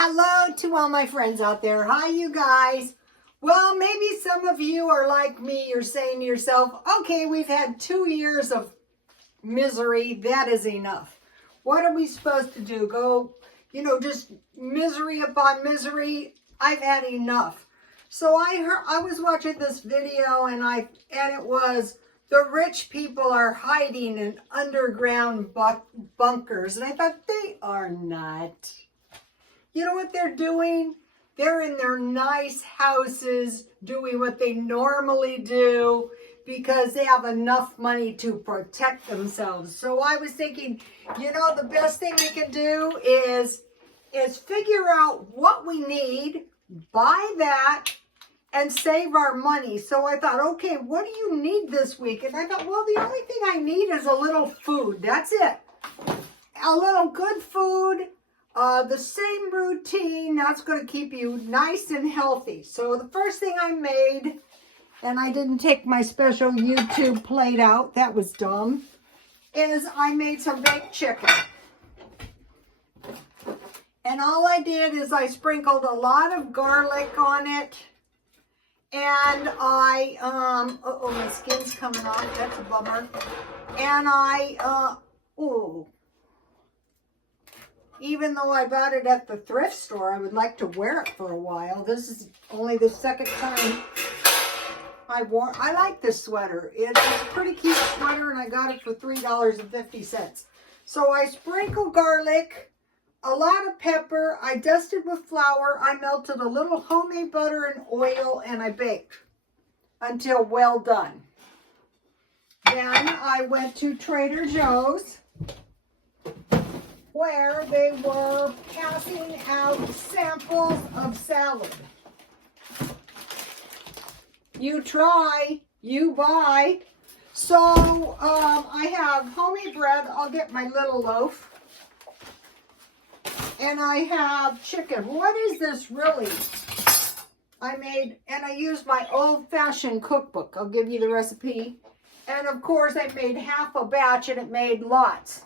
Hello to all my friends out there. Hi, you guys. Well, maybe some of you are like me. You're saying to yourself, okay, we've had 2 years of misery. That is enough. What are we supposed to do? Go, just misery upon misery? I've had enough. So I was watching this video and it was the rich people are hiding in underground bunkers. And I thought, they are not. You know what they're doing? They're in their nice houses doing what they normally do because they have enough money to protect themselves. So I was thinking, the best thing we can do is figure out what we need, buy that, and save our money. So I thought, okay, what do you need this week? And I thought, well, the only thing I need is a little food. That's it. A little good food. The same routine, that's going to keep you nice and healthy. So the first thing I made, and I didn't take my special YouTube plate out, that was dumb, is I made some baked chicken. And all I did is I sprinkled a lot of garlic on it. And my skin's coming off, that's a bummer. And even though I bought it at the thrift store, I would like to wear it for a while. This is only the second time I like this sweater. It's a pretty cute sweater, and I got it for $3.50. So I sprinkle garlic, a lot of pepper. I dusted with flour. I melted a little homemade butter and oil, and I baked until well done. Then I went to Trader Joe's, where they were passing out samples of salad. You try, you buy. So I have homemade bread. I'll get my little loaf. And I have chicken. What is this really? I made, and I used my old-fashioned cookbook. I'll give you the recipe. And of course I made half a batch and it made lots.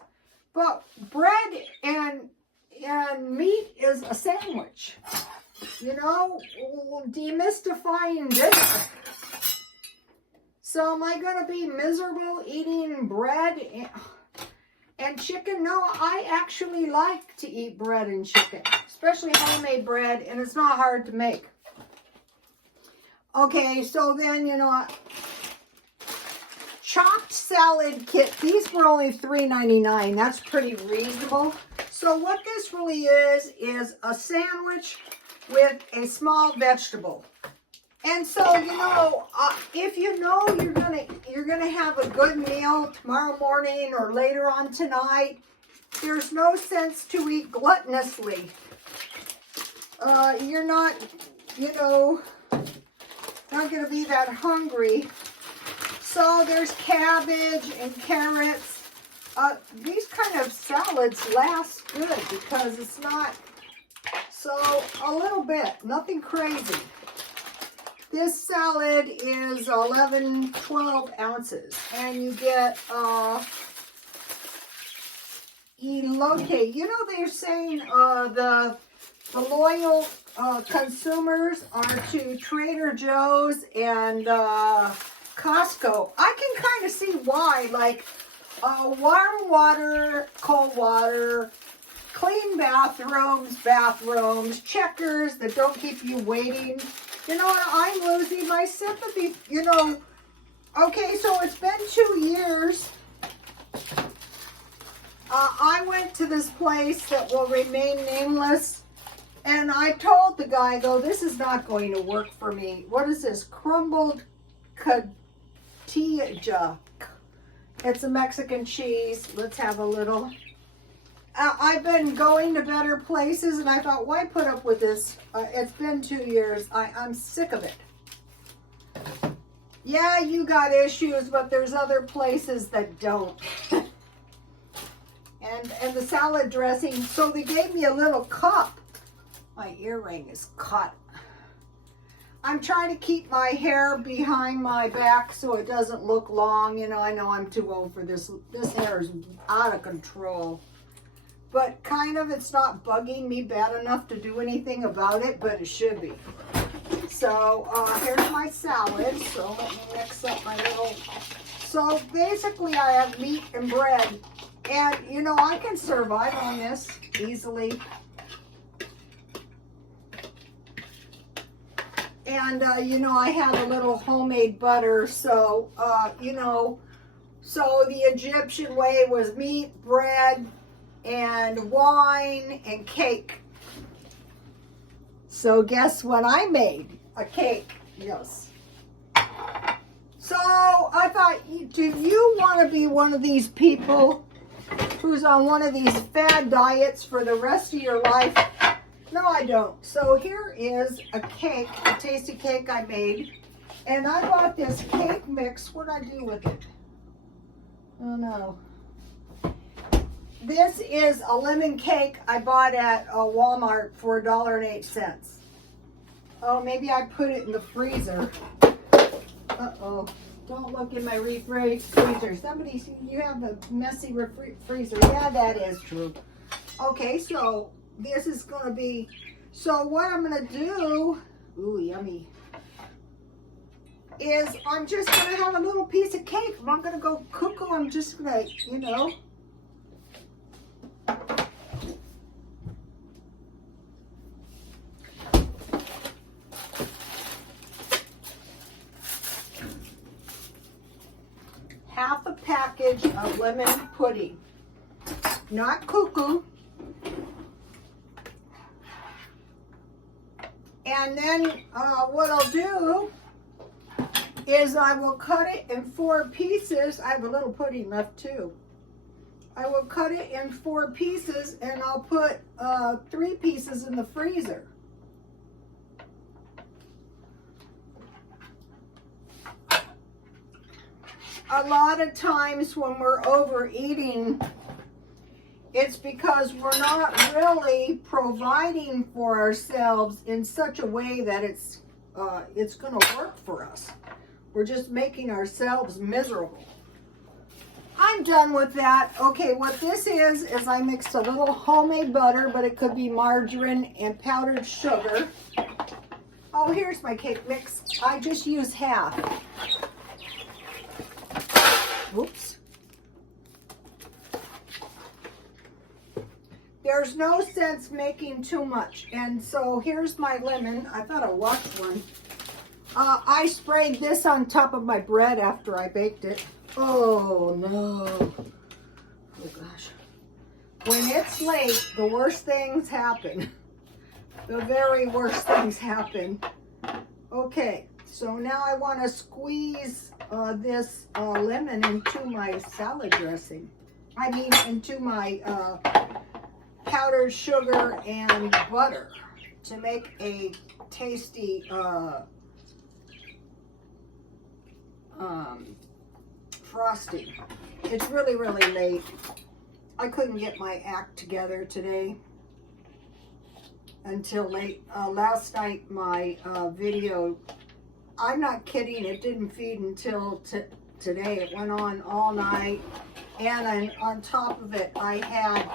But bread and meat is a sandwich. Demystifying dinner. So am I going to be miserable eating bread and chicken? No, I actually like to eat bread and chicken, especially homemade bread, and it's not hard to make. Okay, so then, chopped salad kit. These were only $3.99. That's pretty reasonable. So what this really is a sandwich with a small vegetable. And so, if you're gonna have a good meal tomorrow morning or later on tonight, there's no sense to eat gluttonously. You're not gonna be that hungry. So there's cabbage and carrots. These kind of salads last good because it's not, so a little bit, nothing crazy. This salad is 12 ounces, and you get elote. They're saying the loyal consumers are to Trader Joe's and Costco. I can kind of see why, like warm water, cold water, clean bathrooms, checkers that don't keep you waiting. I'm losing my sympathy. Okay, so it's been 2 years. I went to this place that will remain nameless, and I told the guy, this is not going to work for me. What is this? Crumbled cotija. It's a Mexican cheese. Let's have a little. I've been going to better places, and I thought, why put up with this? It's been 2 years. I'm sick of it. Yeah, you got issues, but there's other places that don't. and the salad dressing. So they gave me a little cup. My earring is caught. I'm trying to keep my hair behind my back so it doesn't look long. I know I'm too old for this. This hair is out of control. but kind of it's not bugging me bad enough to do anything about it, but it should be. So here's my salad. So let me mix up my little, so basically I have meat and bread, and you know, I can survive on this easily. And you know, I have a little homemade butter, so you know, so the Egyptian way was meat, bread, and wine and cake. So guess what I made? A cake. Yes. So I thought, do you want to be one of these people who's on one of these fad diets for the rest of your life? No, I don't. So here is a cake, a tasty cake I made. And I bought this cake mix. What did I do with it? Oh no. This is a lemon cake I bought at Walmart for $1.08. Oh, maybe I put it in the freezer. Uh-oh. Don't look in my freezer. Somebody, you have a messy freezer. Yeah, that is true. Okay, so this is going to be, so what I'm going to do, ooh, yummy, is I'm just going to have a little piece of cake. I'm not going to go cook them. I'm just going to, you know, half a package of lemon pudding, not cuckoo. And then what I'll do is I will cut it in 4 pieces. I have a little pudding left too. I will cut it in 4 pieces, and I'll put 3 pieces in the freezer. A lot of times when we're overeating, it's because we're not really providing for ourselves in such a way that it's going to work for us. We're just making ourselves miserable. I'm done with that. Okay, what this is I mixed a little homemade butter, but it could be margarine and powdered sugar. Oh, here's my cake mix. I just used half. Whoops. There's no sense making too much. And so here's my lemon. I thought I washed one. I sprayed this on top of my bread after I baked it. Oh no. Oh gosh. When it's late, the worst things happen. The very worst things happen. Okay, so now I want to squeeze this lemon into my salad dressing. I mean, into my powdered sugar and butter to make a tasty frosting. It's really, really late. I couldn't get my act together today until late. Last night, my video, I'm not kidding, it didn't feed until today. It went on all night. And on top of it, I had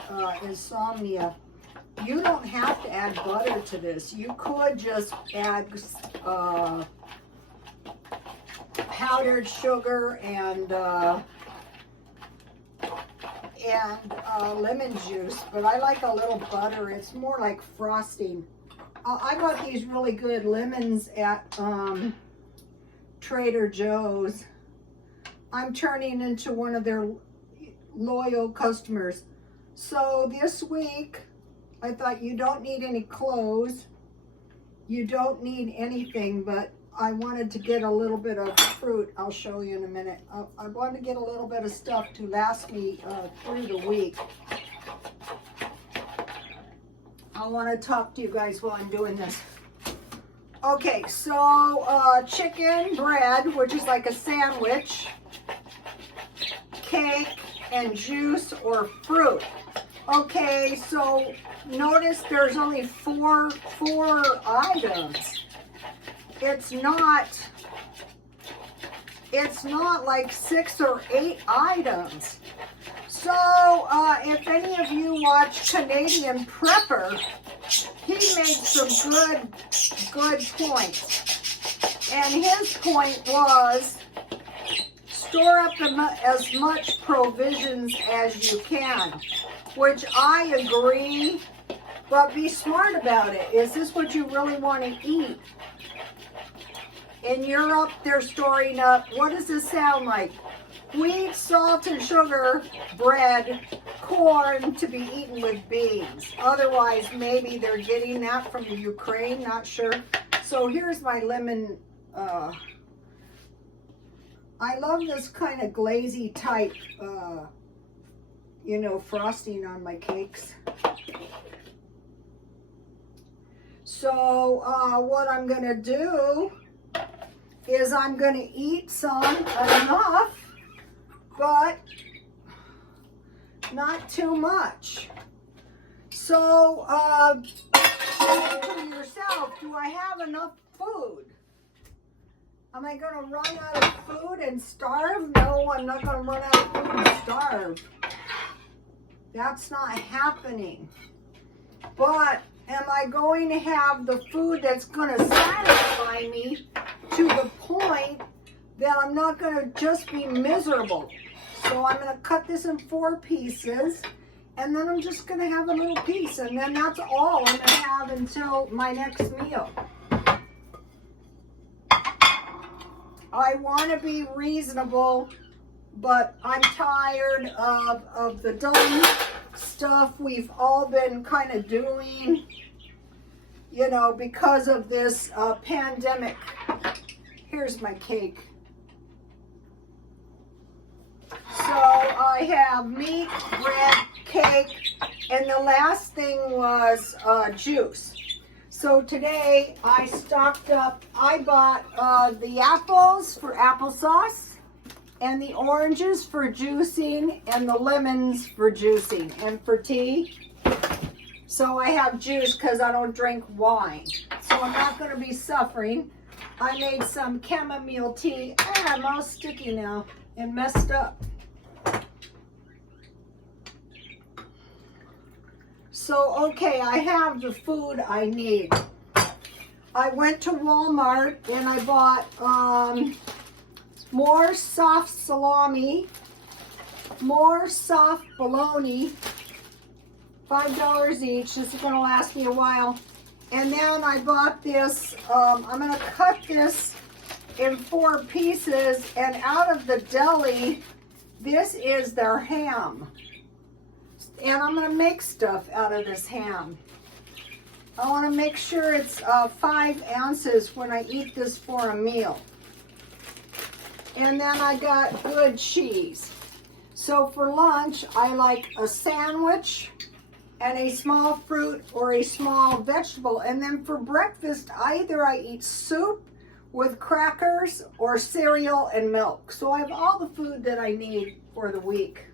insomnia. You don't have to add butter to this. You could just add powdered sugar and lemon juice, but I like a little butter. It's more like frosting. I got these really good lemons at Trader Joe's. I'm turning into one of their loyal customers. So this week, I thought you don't need any clothes. You don't need anything, but I wanted to get a little bit of fruit. I'll show you in a minute. I wanted to get a little bit of stuff to last me through the week. I want to talk to you guys while I'm doing this. Okay, so chicken bread, which is like a sandwich, cake, and juice or fruit. Okay, so notice there's only four items. It's not it's not like 6 or 8 items. So, if any of you watch Canadian Prepper, he made some good points. And his point was, store up as much provisions as you can, which I agree, but be smart about it. Is this what you really want to eat? In Europe, they're storing up, what does this sound like? Wheat, salt and sugar, bread, corn to be eaten with beans. Otherwise, maybe they're getting that from the Ukraine, not sure. So here's my lemon. I love this kind of glazy type, frosting on my cakes. So what I'm going to do is I'm going to eat some enough, but not too much. So, think to yourself, do I have enough food? Am I going to run out of food and starve? No, I'm not going to run out of food and starve. That's not happening. But am I going to have the food that's going to satisfy me to the point that I'm not going to just be miserable? So I'm going to cut this in 4 pieces, and then I'm just going to have a little piece, and then that's all I'm going to have until my next meal. I want to be reasonable, but I'm tired of the dumb stuff we've all been kind of doing, because of this pandemic. Here's my cake. So I have meat, bread, cake, and the last thing was juice. So today I stocked up. I bought the apples for applesauce, and the oranges for juicing, and the lemons for juicing, and for tea. So I have juice because I don't drink wine. So I'm not going to be suffering. I made some chamomile tea. I'm all sticky now and messed up. So, okay, I have the food I need. I went to Walmart and I bought more soft salami, more soft bologna, $5 each. This is going to last me a while. And then I bought this, I'm going to cut this in 4 pieces, and out of the deli, this is their ham. And I'm going to make stuff out of this ham. I want to make sure it's 5 ounces when I eat this for a meal. And then I got good cheese. So for lunch, I like a sandwich and a small fruit or a small vegetable. And then for breakfast, either I eat soup with crackers or cereal and milk. So I have all the food that I need for the week.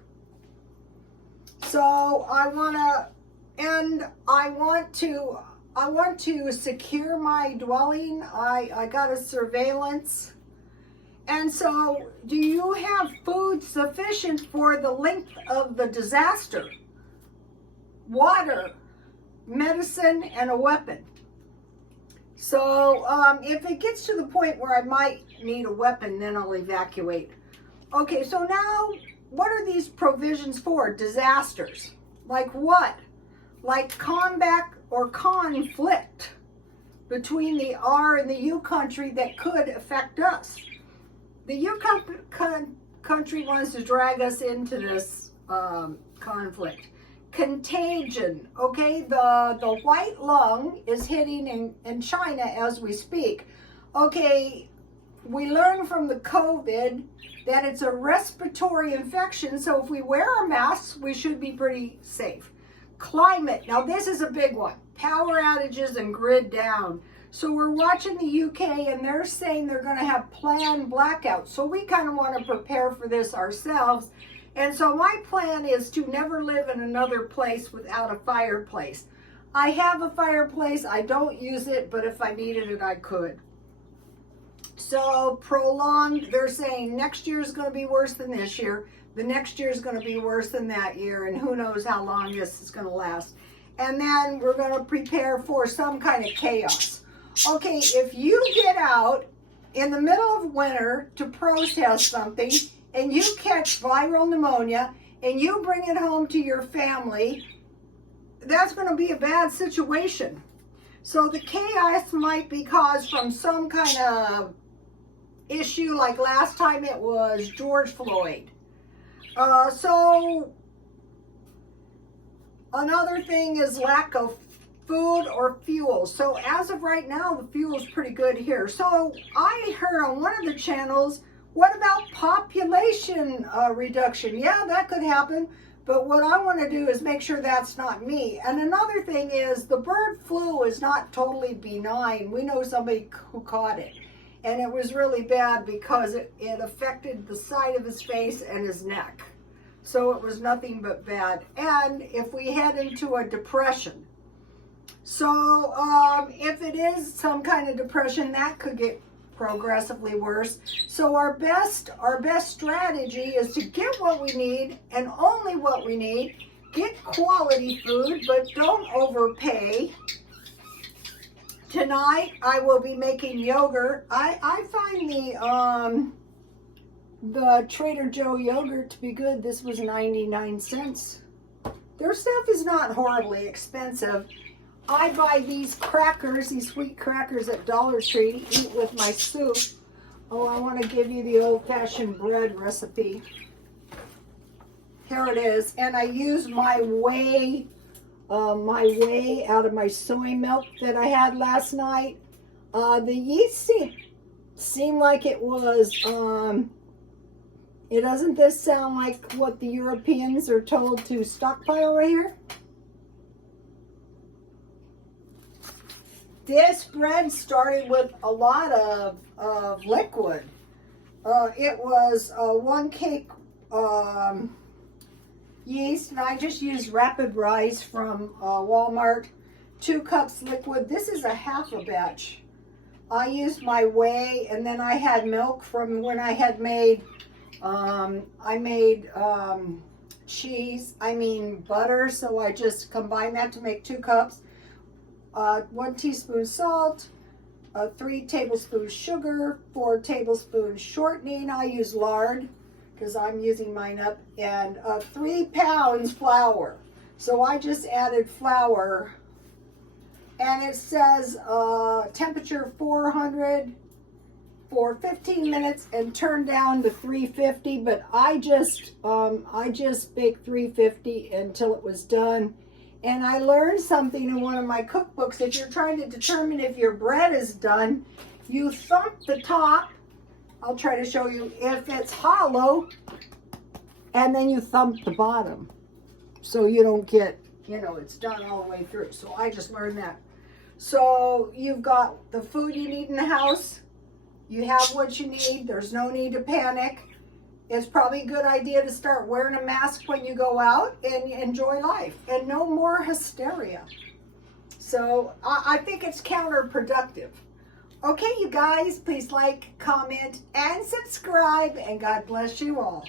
So I want to secure my dwelling. I got a surveillance. And so, do you have food sufficient for the length of the disaster? Water, medicine, and a weapon. So, if it gets to the point where I might need a weapon, then I'll evacuate. Okay, so now, what are these provisions for? Disasters. Like what? Like combat or conflict between the R and the U country that could affect us. The U country wants to drag us into this conflict. Contagion, okay? The white lung is hitting in China as we speak. Okay, we learned from the COVID that it's a respiratory infection, so if we wear our masks, we should be pretty safe. Climate, now this is a big one. Power outages and grid down. So we're watching the UK and they're saying they're going to have planned blackouts. So we kind of want to prepare for this ourselves. And so my plan is to never live in another place without a fireplace. I have a fireplace. I don't use it, but if I needed it, I could. So prolonged, they're saying next year is going to be worse than this year. The next year is going to be worse than that year. And who knows how long this is going to last. And then we're going to prepare for some kind of chaos. Okay, if you get out in the middle of winter to protest something and you catch viral pneumonia and you bring it home to your family, that's going to be a bad situation. So the chaos might be caused from some kind of issue, like last time it was George Floyd. So another thing is lack of food or fuel. So as of right now, the fuel is pretty good here. So I heard on one of the channels, what about population reduction? Yeah, that could happen. But what I want to do is make sure that's not me. And another thing is the bird flu is not totally benign. We know somebody who caught it. And it was really bad because it affected the side of his face and his neck. So it was nothing but bad. And if we head into a depression, so if it is some kind of depression, that could get progressively worse. So our best strategy is to get what we need and only what we need. Get quality food, but don't overpay. Tonight I will be making yogurt. I find the Trader Joe yogurt to be good. This was 99 cents. Their stuff is not horribly expensive. I buy these crackers, these sweet crackers at Dollar Tree, eat with my soup. Oh, I want to give you the old-fashioned bread recipe. Here it is. And I use my whey out of my soy milk that I had last night. The yeast seemed like it was, doesn't this sound like what the Europeans are told to stockpile right here? This bread started with a lot of liquid. It was 1 cake yeast, and I just used Rapid Rise from Walmart. 2 cups liquid. This is a half a batch. I used my whey, and then I had milk from when I had made, butter, so I just combined that to make 2 cups. 1 teaspoon salt, 3 tablespoons sugar, 4 tablespoons shortening. I use lard because I'm using mine up, and 3 pounds flour. So I just added flour, and it says temperature 400 for 15 minutes and turn down to 350. But I just baked 350 until it was done. And I learned something in one of my cookbooks. If you're trying to determine if your bread is done, you thump the top. I'll try to show you if it's hollow. And then you thump the bottom. So you don't get, it's done all the way through. So I just learned that. So you've got the food you need in the house. You have what you need. There's no need to panic. It's probably a good idea to start wearing a mask when you go out and enjoy life, and no more hysteria. So I think it's counterproductive. Okay, you guys, please like, comment, and subscribe, and God bless you all.